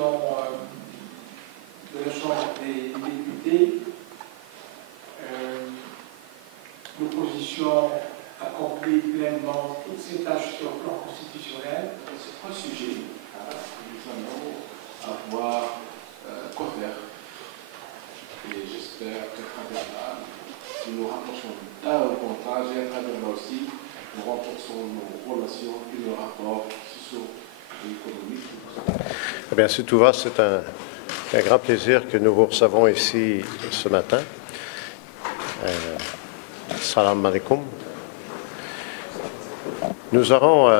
commission de la Chambre des députés. L'opposition accomplit pleinement toutes ses tâches sur le plan constitutionnel. C'est un sujet que nous allons avoir quoi faire. Et j'espère qu'à travers là, si nous rapprochons davantage et à travers là aussi, nous renforçons nos relations et nos rapports sociaux et économiques. Eh bien, si tout va, c'est un grand plaisir que nous vous recevons ici ce matin. Salam alaikum. Nous aurons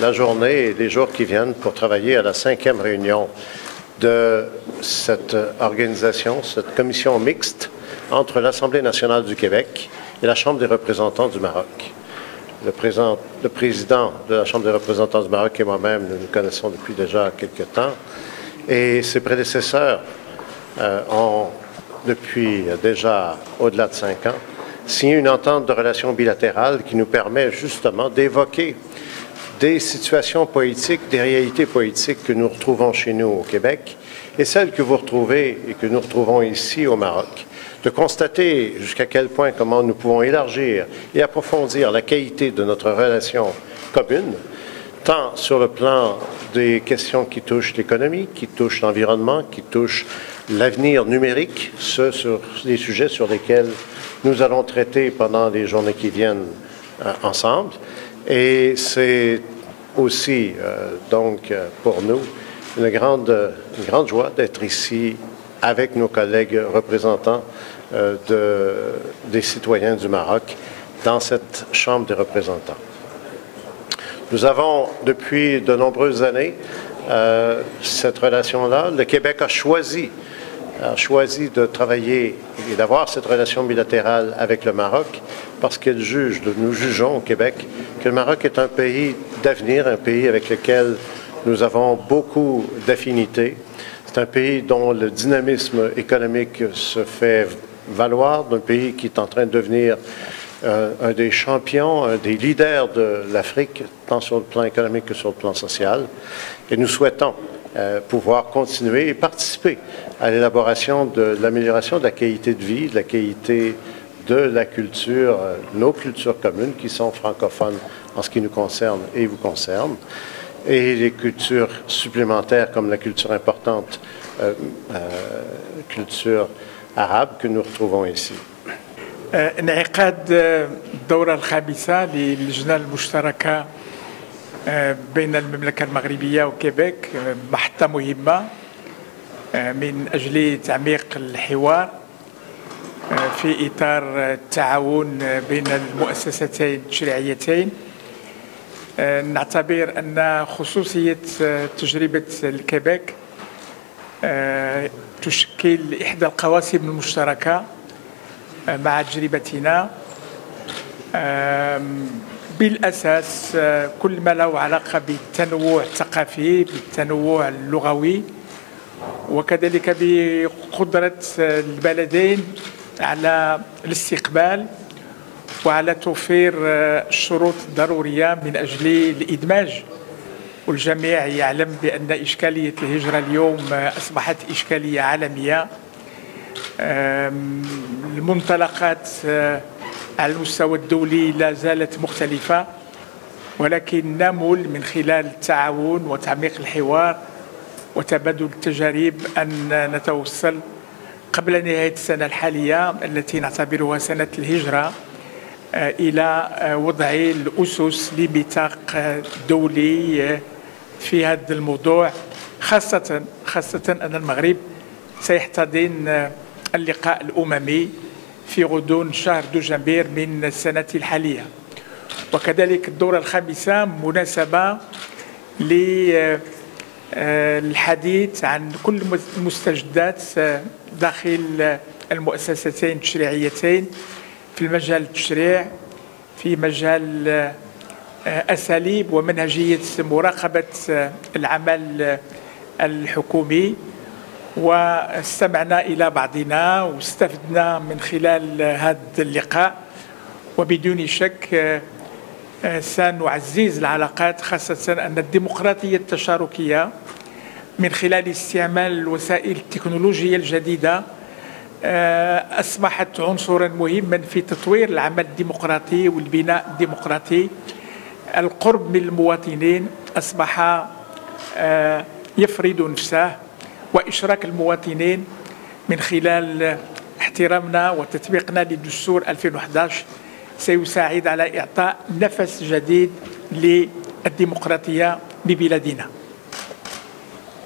la journée et les jours qui viennent pour travailler à la 5e réunion de cette organisation, cette commission mixte entre l'Assemblée nationale du Québec et la Chambre des représentants du Maroc. Le président de la Chambre des représentants du Maroc et moi-même, nous nous connaissons depuis déjà quelques temps, et ses prédécesseurs ont, depuis déjà au-delà de 5 ans, signé une entente de relations bilatérales qui nous permet justement d'évoquer des situations politiques, des réalités politiques que nous retrouvons chez nous au Québec et celles que vous retrouvez et que nous retrouvons ici au Maroc, de constater jusqu'à quel point comment nous pouvons élargir et approfondir la qualité de notre relation commune, tant sur le plan des questions qui touchent l'économie, qui touchent l'environnement, qui touchent l'avenir numérique, ce sur les sujets sur lesquels nous allons traiter pendant les journées qui viennent ensemble. Et c'est aussi, donc, pour nous, une grande joie d'être ici avec nos collègues représentants des citoyens du Maroc dans cette Chambre des représentants. Nous avons, depuis de nombreuses années, cette relation-là. Le Québec a choisi de travailler et d'avoir cette relation bilatérale avec le Maroc parce nous jugeons au Québec que le Maroc est un pays d'avenir, un pays avec lequel nous avons beaucoup d'affinités. C'est un pays dont le dynamisme économique se fait valoir, d'un pays qui est en train de devenir un des champions, un des leaders de l'Afrique, tant sur le plan économique que sur le plan social. Et nous souhaitons pouvoir continuer et participer à l'élaboration de l'amélioration de la qualité de vie, de la qualité de la culture, nos cultures communes qui sont francophones en ce qui nous concerne et vous concerne, et les cultures supplémentaires comme la culture importante, culture arabe que nous retrouvons ici. انعقاد الدورة الخامسة للجنة المشتركة بين المملكة المغربية وكيبيك محطة مهمة من أجل تعميق الحوار في إطار التعاون بين المؤسستين التشريعيتين. نعتبر أن خصوصية تجربة الكيبيك تشكل إحدى القواسم المشتركة مع تجربتنا، بالأساس كل ما له علاقة بالتنوع الثقافي، بالتنوع اللغوي، وكذلك بقدرة البلدين على الاستقبال وعلى توفير الشروط الضرورية من أجل الإدماج. والجميع يعلم بأن إشكالية الهجرة اليوم أصبحت إشكالية عالمية. المنطلقات على المستوى الدولي لا زالت مختلفة، ولكن نامل من خلال التعاون وتعميق الحوار وتبادل التجارب أن نتوصل قبل نهاية السنة الحالية التي نعتبرها سنة الهجرة إلى وضع الأسس لميثاق دولي في هذا الموضوع، خاصة أن المغرب سيحتضن اللقاء الأممي في غضون شهر دجنبر من السنة الحالية. وكذلك الدورة الخامسة مناسبة للحديث عن كل المستجدات داخل المؤسستين التشريعيتين في المجال التشريع، في مجال أساليب ومنهجية مراقبة العمل الحكومي. واستمعنا إلى بعضنا واستفدنا من خلال هذا اللقاء، وبدون شك سنعزز العلاقات، خاصة أن الديمقراطية التشاركية من خلال استعمال الوسائل التكنولوجية الجديدة أصبحت عنصرا مهما في تطوير العمل الديمقراطي والبناء الديمقراطي. القرب من المواطنين أصبح يفرض نفسه، وإشراك المواطنين من خلال احترامنا وتطبيقنا لدستور 2011 سيساعد على إعطاء نفس جديد للديمقراطية ببلادنا.